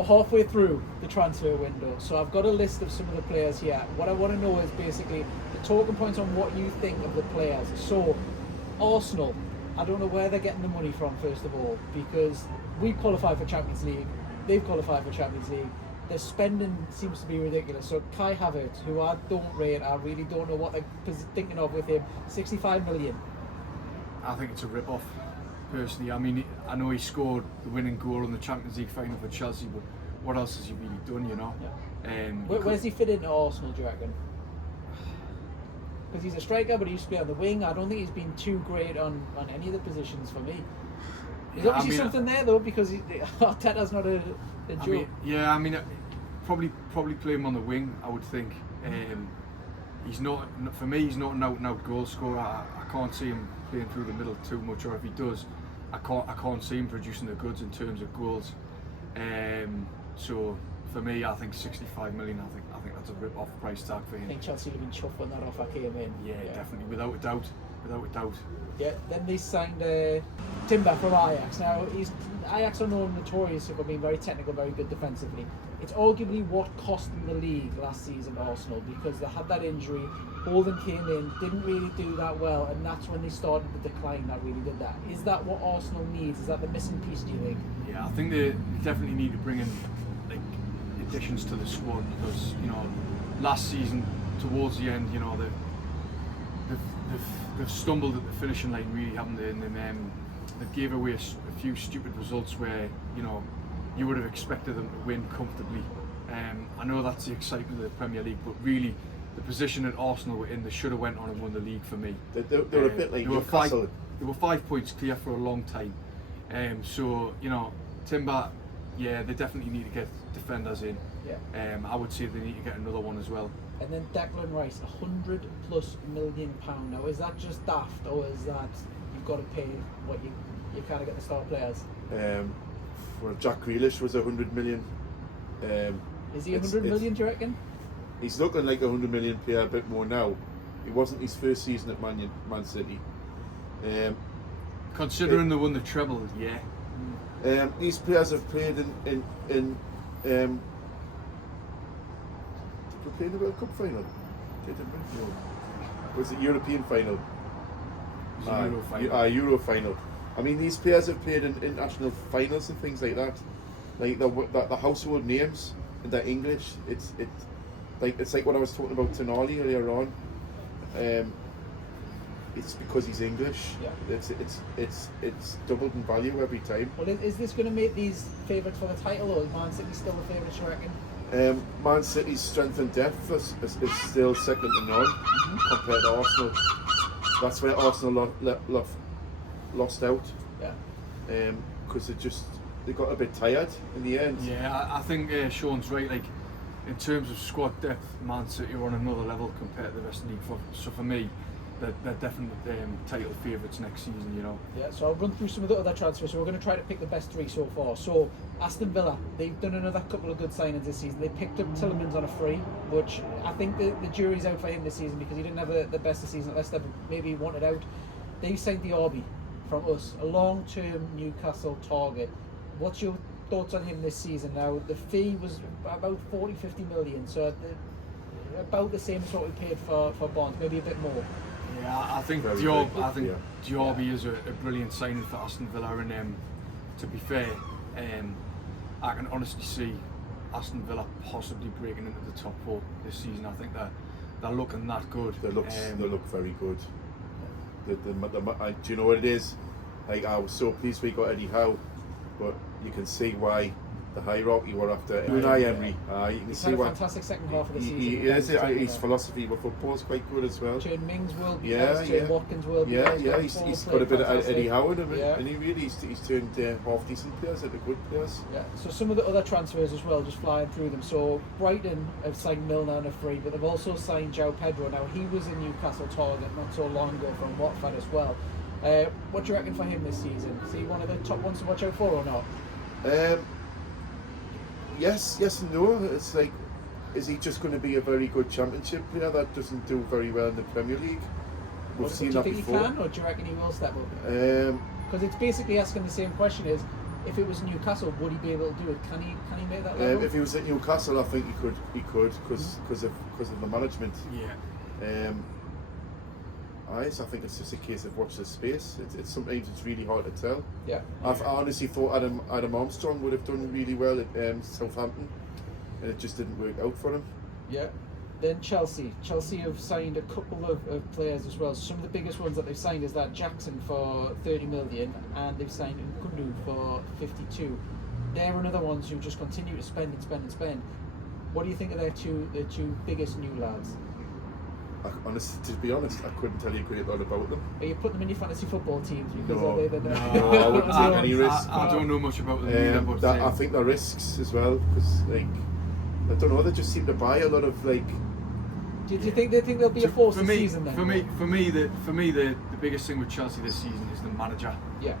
we're halfway through the transfer window, so I've got a list of some of the players here. What I want to know is basically the talking points on what you think of the players. So, Arsenal, I don't know where they're getting the money from, first of all, because we qualified for Champions League, they've qualified for Champions League. Their spending seems to be ridiculous. So Kai Havertz, who I don't rate, I really don't know what they're thinking of with him, 65 million. I think it's a rip-off, personally. I mean, I know he scored the winning goal in the Champions League final for Chelsea, but what else has he really done, you know? Yeah. Where's he fit into Arsenal, do you reckon? Because he's a striker, but he used to be on the wing. I don't think he's been too great on any of the positions for me. There's obviously something there, though, because Arteta's not a joke. I mean, probably play him on the wing, I would think. He's not, for me, he's not an out-and-out goal scorer. I can't see him playing through the middle too much, or if he does, I can't see him producing the goods in terms of goals. So for me, I think 65 million. I think that's a rip-off price tag for him. I think Chelsea would have been chuffed when that offer came in. Yeah, definitely, without a doubt. Yeah, then they signed Timber from Ajax. Now, Ajax are known notorious for being very technical, very good defensively. It's arguably what cost them the league last season, Arsenal, because they had that injury. Holden came in, didn't really do that well, and that's when they started the decline that really did that. Is that what Arsenal needs? Is that the missing piece, do you think? Yeah, I think they definitely need to bring in additions to the squad, because last season towards the end, they've stumbled at the finishing line, really, haven't they? And then they gave away a few stupid results where you would have expected them to win comfortably. I know that's the excitement of the Premier League, but really the position that Arsenal were in, they should have went on and won the league for me. They were a bit like Newcastle. They were 5 points clear for a long time. So Timber, yeah, they definitely need to get defenders in. Yeah. I would say they need to get another one as well. And then Declan Rice, £100+ million. Now, is that just daft, or is that you've got to pay what you kind of get the star players? Well, Jack Grealish was 100 million. Is he 100 million, do you reckon? He's looking like 100 million player, a bit more now. It wasn't his first season at Man City. Considering they won the treble, yeah. These players have played in did we play in the World Cup final? Was it European final? Euro final. Euro final. I mean, these players have played in international finals and things like that. Like the household names and they're English. It's like what I was talking about Tonali earlier on. It's because he's English. Yeah. It's doubled in value every time. Well, is this going to make these favourites for the title, or is Man City still the favourites, you reckon? Man City's strength and depth is still second to none compared to Arsenal. That's where Arsenal lost out. Yeah. Because they got a bit tired in the end. Yeah, I think Sean's right. Like, in terms of squad depth, Man City are on another level compared to the rest of the league. So for me, they're definitely title favourites next season, Yeah, so I'll run through some of the other transfers. So we're going to try to pick the best three so far. So Aston Villa, they've done another couple of good signings this season. They picked up Tielemans on a free, which I think the jury's out for him this season because he didn't have the best of the season at Leicester, but maybe he wanted out. They signed Diaby from us, a long-term Newcastle target. What's your thoughts on him this season? Now, the fee was about 40-50 million, so about the same as what we paid for Bonds, maybe a bit more. Yeah, I think Diaby is a brilliant signing for Aston Villa, and to be fair, I can honestly see Aston Villa possibly breaking into the top four this season. I think they're looking that good. They look very good. Do you know what it is? Like, I was so pleased we got Eddie Howe, but you can see why the hierarchy were after Unai Emery. You can see had a why. Fantastic second half of the season. His philosophy with football is quite good as well. Jane Mings will be Jane Watkins will be He's got a bit of Eddie Howe in him, yeah. And he's turned half decent players into good players. Yeah. So some of the other transfers as well, just flying through them. So Brighton have signed Milner on a free, but they've also signed João Pedro. Now, he was a Newcastle target not so long ago from Watford as well. What do you reckon for him this season? Is he one of the top ones to watch out for or not? Yes and no. It's like, is he just going to be a very good championship player that doesn't do very well in the Premier League? We've seen that before. Do you think he can, or do you reckon he will step up? Because it's basically asking the same question: is if it was Newcastle, would he be able to do it? Can he make that level? If he was at Newcastle, I think he could because of the management. Yeah. I think it's just a case of watch the space. It's sometimes it's really hard to tell. Yeah. I honestly thought Adam Armstrong would have done really well at Southampton, and it just didn't work out for him. Yeah. Then Chelsea have signed a couple of players as well. Some of the biggest ones that they've signed is that Jackson for 30 million, and they've signed Nkundu for 52. They're another ones who just continue to spend and spend and spend. What do you think of their two biggest new lads? To be honest, I couldn't tell you a great lot about them. Are you putting them in your fantasy football teams? Because No, No, I wouldn't take any risk. I don't know much about them either, but I think they're risks as well because, like, I don't know, they just seem to buy a lot of, like. Do you think they'll be a force this season then? For me, the biggest thing with Chelsea this season is the manager. Yeah.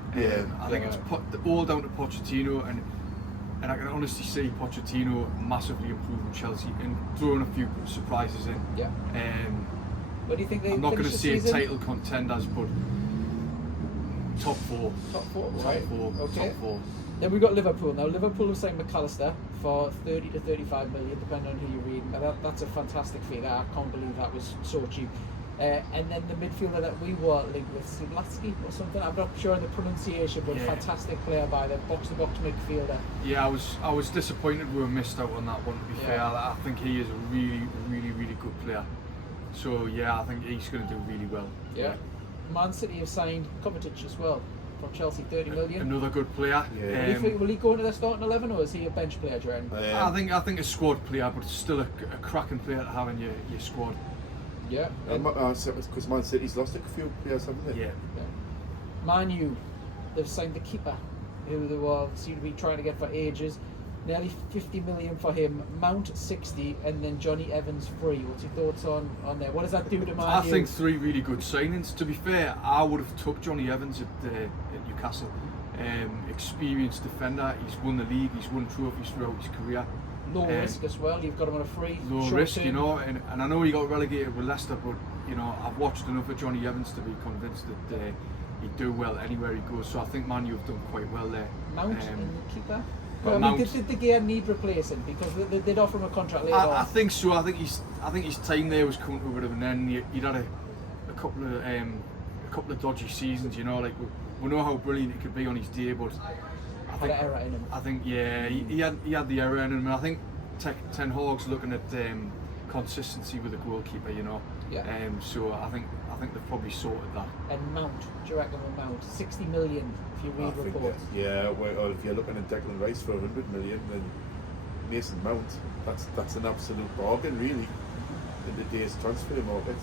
I think it's all down to Pochettino, and I can honestly see Pochettino massively improving Chelsea and throwing a few surprises in. Yeah. What do you think they? I'm not going to say season? title contenders, but top four. Top four, Top right? four. Okay. Top four. Then we've got Liverpool. Now Liverpool have signed McAllister for 30 to 35 million, depending on who you read. Now that's a fantastic figure. I can't believe that was so cheap. And then the midfielder that we were linked with, Siblatsky or something. I'm not sure on the pronunciation, but fantastic player by the box-to-box midfielder. Yeah, I was disappointed we were missed out on that one. To be fair, I think he is a really, really, really good player. So yeah, I think he's going to do really well. Yeah. Man City have signed Kovacic as well from Chelsea, 30 million. Another good player. Yeah. Will he go into their starting 11 or is he a bench player, Jordan? I think a squad player, but still a cracking player to have in your squad. Yeah. Because Man City's lost a few players, haven't they? Yeah. Man U, they've signed the keeper, who they seem to be trying to get for ages. Nearly 50 million for him, Mount 60, and then Johnny Evans free. What's your thoughts on there? What does that do to Man U? I think three really good signings. To be fair, I would have took Johnny Evans at Newcastle. Experienced defender, he's won the league, he's won trophies throughout his career. Low risk as well, you've got him on a free. Low risk, you know, and I know he got relegated with Leicester, but you know, I've watched enough of Johnny Evans to be convinced that he'd do well anywhere he goes. So I think Man U have done quite well there. Mount and the keeper? Well, I mean, did the gear need replacing? Because they did offer him a contract later on. I think so. I think his time there was coming to a bit of an end. He'd had a couple of dodgy seasons. You know, like we know how brilliant he could be on his day, but I think an error in him. I think he had the error in him, and I think Ten Hag's looking at consistency with the goalkeeper. You know. Yeah. So I think they've probably sorted that. And Mount, do you reckon with Mount? 60 million if you read reports. Well, if you're looking at Declan Rice for 100 million, then Mason Mount, that's an absolute bargain, really, in the day's transfer market.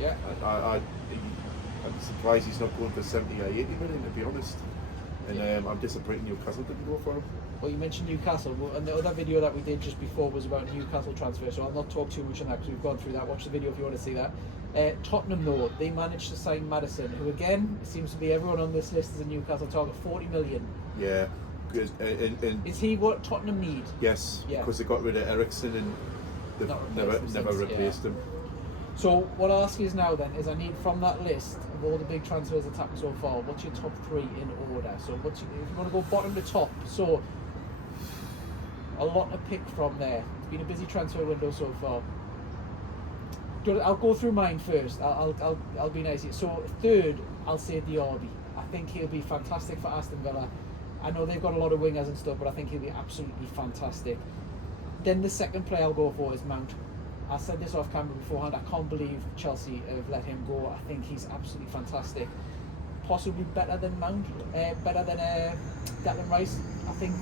Yeah. I'm surprised he's not going for 70 or 80 million, to be honest. And I'm disappointed Newcastle didn't go for him. Well, you mentioned Newcastle, and the other video that we did just before was about Newcastle transfer, so I'll not talk too much on that because we've gone through that. Watch the video if you want to see that. Tottenham, though, they managed to sign Maddison, who again, it seems to be everyone on this list is a Newcastle target, 40 million. Yeah. And is he what Tottenham need? Yes, because they got rid of Ericsson and they've never replaced him. So what I'll ask you is now then, is I need from that list of all the big transfers that's happened so far, what's your top three in order? So if you want to go bottom to top, so a lot to pick from there. It's been a busy transfer window so far. I'll go through mine first. I'll be nice. So third, I'll say Diaby. I think he'll be fantastic for Aston Villa. I know they've got a lot of wingers and stuff, but I think he'll be absolutely fantastic. Then the second player I'll go for is Mount. I said this off camera beforehand, I can't believe Chelsea have let him go. I think he's absolutely fantastic. Possibly better than Mount, better than Declan Rice. I think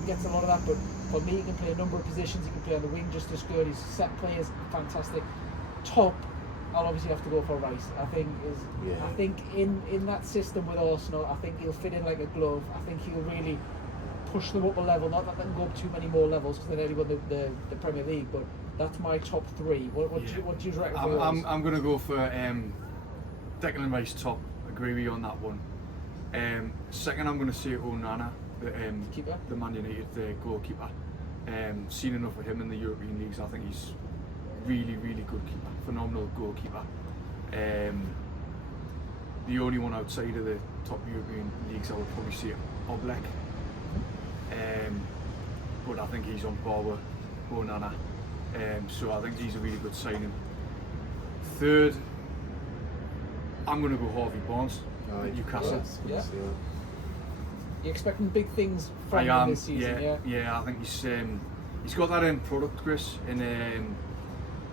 he gets a lot of that, but for me, he can play a number of positions. He can play on the wing just as good. His set play is fantastic. Top, I'll obviously have to go for Rice. I think in that system with Arsenal, I think he'll fit in like a glove. I think he'll really push them up a level. Not that they can go up too many more levels because they nearly won the Premier League, but that's my top three. What do you reckon for yours? I'm going to go for Declan Rice top. Agree with you on that one. Second, I'm going to say Onana, the Man United goalkeeper. Seen enough of him in the European leagues. I think he's really, really good keeper, phenomenal goalkeeper. The only one outside of the top European leagues I would probably say Oblak. but I think he's on par with Onana. So I think he's a really good signing. Third, I'm going to go Harvey Barnes, Newcastle. Yeah. You expecting big things from him this season? Yeah. I think he's got that end product, Chris. And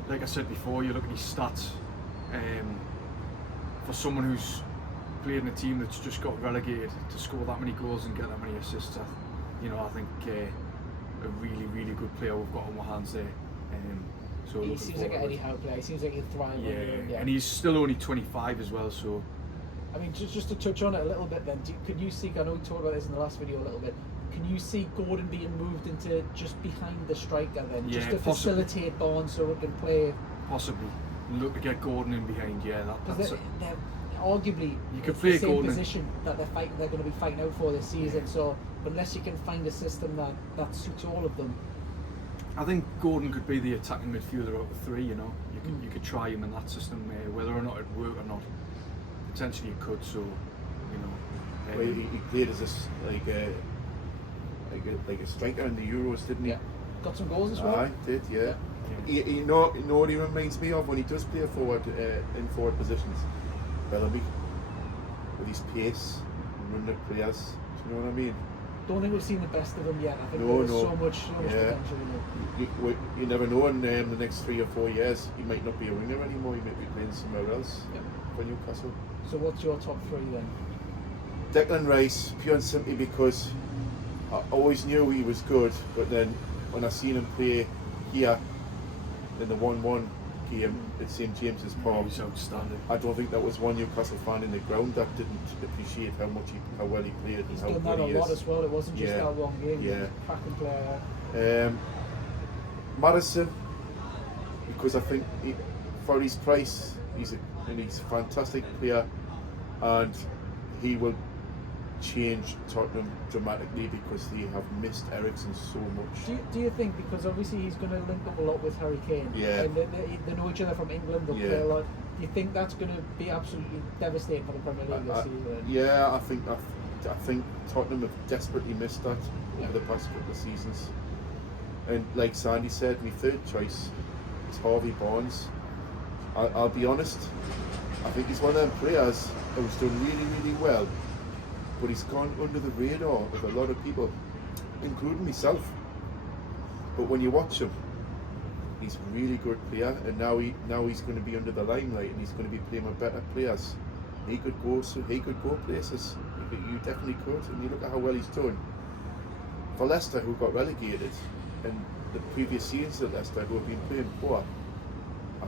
like I said before, you look at his stats. For someone who's played in a team that's just got relegated, to score that many goals and get that many assists, I think a really, really good player we've got on our hands there. So he seems like an Eddie Howe player. He seems like he'll thrive. And he's still only 25 as well. So, I mean, just to touch on it a little bit, then, could you see? I know we talked about this in the last video a little bit. Can you see Gordon being moved into just behind the striker then, just to facilitate Barnes so it can play? Possibly. Look to get Gordon in behind. That's they're arguably you could play the same Gordon position that they're going to be fighting out for this season. So unless you can find a system that suits all of them. I think Gordon could be the attacking midfielder out of three. You could try him in that system, whether or not it work or not. Potentially it could. So, well, he played as like a striker in the Euros, didn't he? Yeah. Got some goals as well. I did, yeah. You know what he reminds me of when he does play forward in forward positions? Bellamy, with his pace and running at players. Do you know what I mean? Don't think we've seen the best of him yet. I think there's so much potential in him. You never know in the next 3 or 4 years he might not be a winger anymore, he might be playing somewhere else for Newcastle. So what's your top three then? Declan Rice, pure and simply because I always knew he was good, but then when I seen him play here in the 1-1 game at St James's Park, he's outstanding. I don't think there was one Newcastle fan in the ground that didn't appreciate how well he played. He's and done how that good a lot as well. It wasn't just that one game. Yeah. Cracking player. Maddison, because I think for his price, he's a fantastic player, and he will change Tottenham dramatically because they have missed Eriksen so much. Do you think, because obviously he's going to link up a lot with Harry Kane, and they know each other from England, they'll play a lot. Do you think that's going to be absolutely devastating for the Premier League this season? Yeah, I think Tottenham have desperately missed that over the past couple of seasons. And like Sandy said, my third choice is Harvey Barnes. I'll be honest, I think he's one of them players who's done really, really well, but he's gone under the radar of a lot of people, including myself. But when you watch him, he's a really good player, and now he's going to be under the limelight, and he's going to be playing with better players. He could go places. You definitely could, and you look at how well he's done. For Leicester, who got relegated, and the previous seasons at Leicester, who have been playing poor, I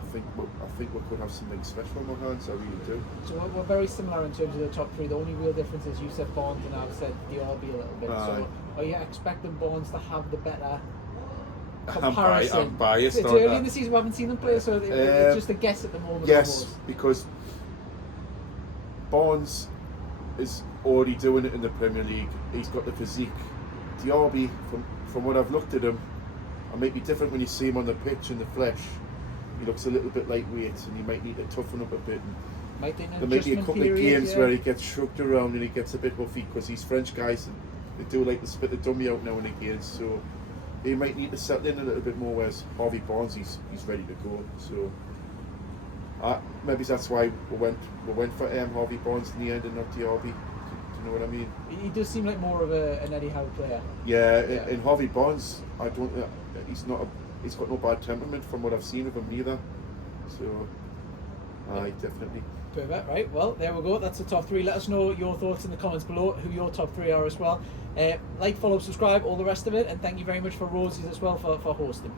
think we could have something special in our hands. I really do. So we're very similar in terms of the top three. The only real difference is you said Barnes and I've said Diaby a little bit. So are you expecting Barnes to have the better comparison? I'm biased. It's early in the season. We haven't seen them play, so it's just a guess at the moment. Yes, almost. because Barnes is already doing it in the Premier League. He's got the physique. Diaby, from what I've looked at him, I might be different when you see him on the pitch in the flesh. He looks a little bit lightweight, and he might need to toughen up a bit. There might be a couple of games where he gets shrugged around and he gets a bit huffy, because these French guys, they do like to spit the dummy out now and again. So he might need to settle in a little bit more. Whereas Harvey Barnes, he's ready to go. So maybe that's why we went for Harvey Barnes in the end and not Diaby. Do you know what I mean? He does seem like more of an Eddie Howe player. Yeah, and Harvey Barnes, he's got no bad temperament from what I've seen of him either. So, definitely. Perfect, right. Well, there we go. That's the top three. Let us know your thoughts in the comments below, who your top three are as well. Like, follow, subscribe, all the rest of it. And thank you very much for Roses as well for hosting.